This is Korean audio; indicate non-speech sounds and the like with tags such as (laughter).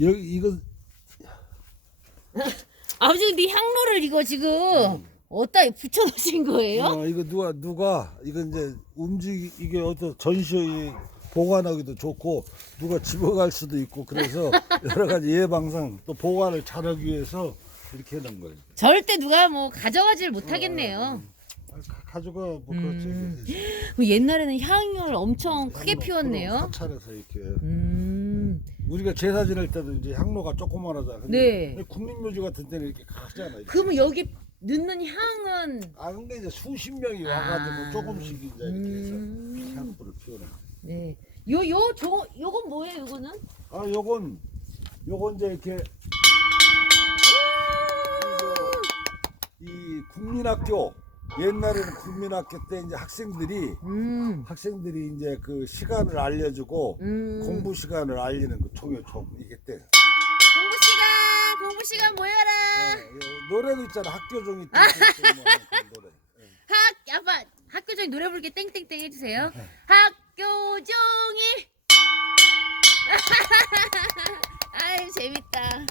여기 이거 (laughs) 아버지 근데 향로를 이거 지금 어디다 붙여놓으신 거예요? 어, 이거 누가 누가 이거 이제 움직 이게 어떤 전시에 보관하기도 좋고 누가 집어갈 수도 있고 그래서 (laughs) 여러 가지 예방상 또 보관을 잘하기 위해서 이렇게 해놓은 거예요. 절대 누가 뭐 가져가질 못하겠네요. 아, 가- 가져가 뭐 그렇지. 음. 그 옛날에는 향을 엄청 크게 향로 피웠네요. 사찰에서 이렇게 음. 우리가 제사 지낼 때도 이제 향로가 조그만하잖아. 근데 네. 국민묘지 같은 데는 이렇게 크잖아. 이렇게. 그러면 여기 넣는 향은 아 근데 이제 수십 명이 와가지고 아. 조금씩 이제 이렇게 해서 음. 향불을 피워놔. 네. 요 요 저 요건 뭐예요? 요거는? 아 요건 요건 이제 이렇게 이, 이 국민학교 옛날에는 국민학교 때 이제 학생들이 음. 학생들이 이제 그 시간을 알려주고 음. 공부 시간을 알리는 그 종요 종 이게 때 공부 시간 공부 시간 모여라. 예, 예 노래도 있잖아 학교 종이 아. 때 뭐 노래 예. 학 아빠 학교 종이 노래 부르게 땡땡땡 해주세요. 학교 종이. (laughs) 아유 재밌다.